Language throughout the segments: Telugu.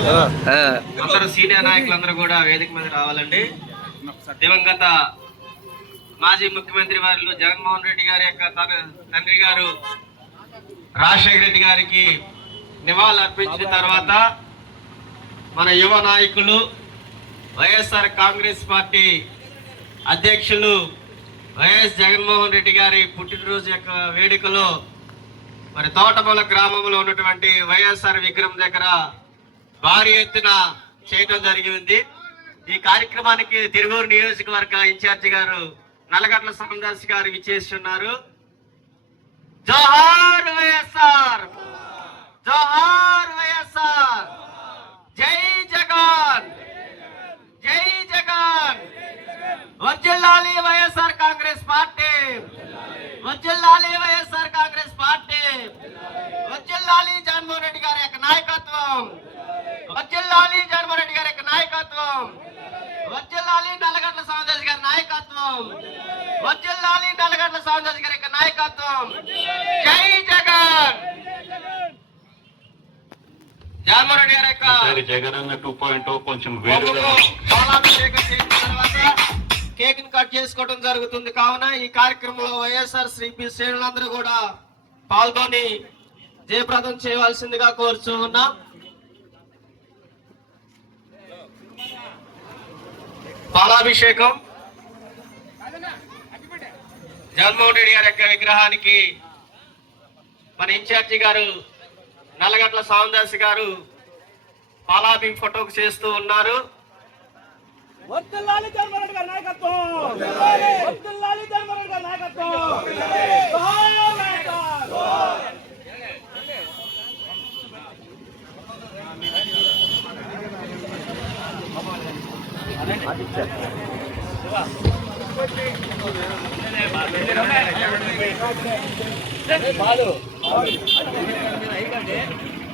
అందరూ సీనియర్ నాయకులందరూ కూడా వేదిక మీద రావాలండి. దివంగత మాజీ ముఖ్యమంత్రి వారిలో జగన్మోహన్ రెడ్డి గారి యొక్క తండ్రి గారు రాజశేఖర రెడ్డి గారికి నివాళులు అర్పించిన తర్వాత మన యువ నాయకులు వైఎస్ఆర్ కాంగ్రెస్ పార్టీ అధ్యక్షులు వైఎస్ జగన్మోహన్ రెడ్డి గారి పుట్టినరోజు యొక్క వేడుకలో మరి తోటమూల గ్రామంలో ఉన్నటువంటి వైఎస్ఆర్ విగ్రహం దగ్గర భారీ ఎత్తున చేయడం జరిగింది. ఈ కార్యక్రమానికి తిరువూరు నియోజకవర్గ ఇన్ఛార్జి గారు నల్లగడ్ల సమదాస్ గారు విచ్చేస్తున్నారు. జోహార్ వైఎస్ఆర్, జోహార్ వైఎస్ఆర్, జై జగన్, జై జగన్, వర్ధిల్లాలి వైఎస్ఆర్ కాంగ్రెస్ పార్టీ, వర్ధిల్లాలి వైఎస్ఆర్ కాంగ్రెస్ పార్టీ, వర్ధిల్లాలి జగన్మోహన్ రెడ్డి గారి యొక్క నాయకత్వం, వర్ధిల్లాలి జగన్మోహన్ రెడ్డి గారి యొక్క నాయకత్వం, వర్ధిల్లాలి నల్లగడ్ల సమదాస్ గారి నాయకత్వం, వర్ధిల్లాలి నల్లగడ్ల సమదాస్ గారి యొక్క నాయకత్వం. జై జగన్. జగన్మోహన్ రెడ్డి గారి యొక్క జగనన్న 2.0 కొంచెం పాలాభిషేకం చేసిన తర్వాత కేక్ ని కట్ చేసుకోవడం జరుగుతుంది. కావున ఈ కార్యక్రమంలో వైఎస్ఆర్ శ్రీపీ శ్రేణులందరూ కూడా పాల్గొని జయప్రదం చేయవలసిందిగా కోరుచూ ఉన్నాం. పాలాభిషేకం జగన్మోహన్ రెడ్డి గారి యొక్క విగ్రహానికి మన ఇన్ఛార్జి గారు నల్లగడ్ల సామదాస్ గారు పాలాభి ఫోటోకు చేస్తూ ఉన్నారు. వర్ధిల్లాలి జగన్మోహన్ రెడ్డి గారి నాయకత్వం, వర్ధిల్లాలి జగన్మోహన్ రెడ్డి గారి నాయకత్వం.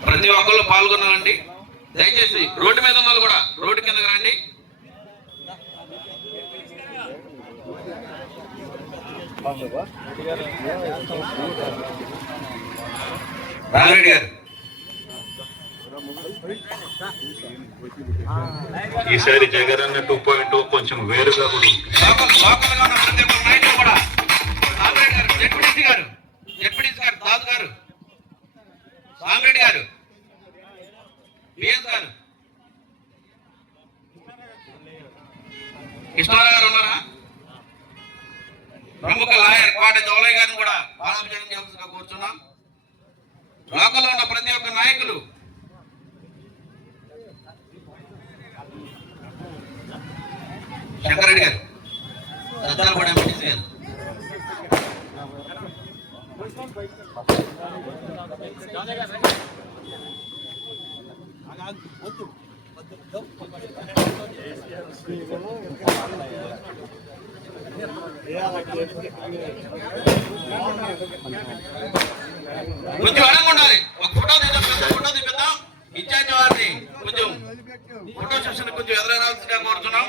ప్రతి ఒక్కళ్ళు పాల్గొన్నారండి. దయచేసి రోడ్డు మీద ఉన్న వాళ్ళు కూడా రోడ్డు కిందకి రండి. రామిరెడ్డి గారు ఈసారి జగనన్న 2.0 కొంచెం వేరుగా కూడా జడ్పీటీసీ గారు దాదు గారు, రామిరెడ్డి గారు, బిఎస్ గారు, కృష్ణారావు గారు ఉన్నారా? ప్రముఖ లాయర్ కోట జౌలయ్య గారిని కూడా పాలాభిషేకం చేయాల్సిందిగా కూర్చున్నాం. లోకల్లో ఉన్న ప్రతి ఒక్క నాయకులు శంకరెడ్డి గారు, సత్యాలపూడి ఎంపీటీసీ గారు, కొంచెం అడంగా ఉండాలి. ఒక ఫోటో తీపిద్దాం. ఇన్ఛార్జ్ వారిని కొంచెం ఫోటో సెషన్ కొంచెం ఎదురైనా కోరుతున్నాం.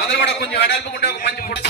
అందరూ కూడా కొంచెం అడల్పుకుంటే ఒక మంచి ఫోటో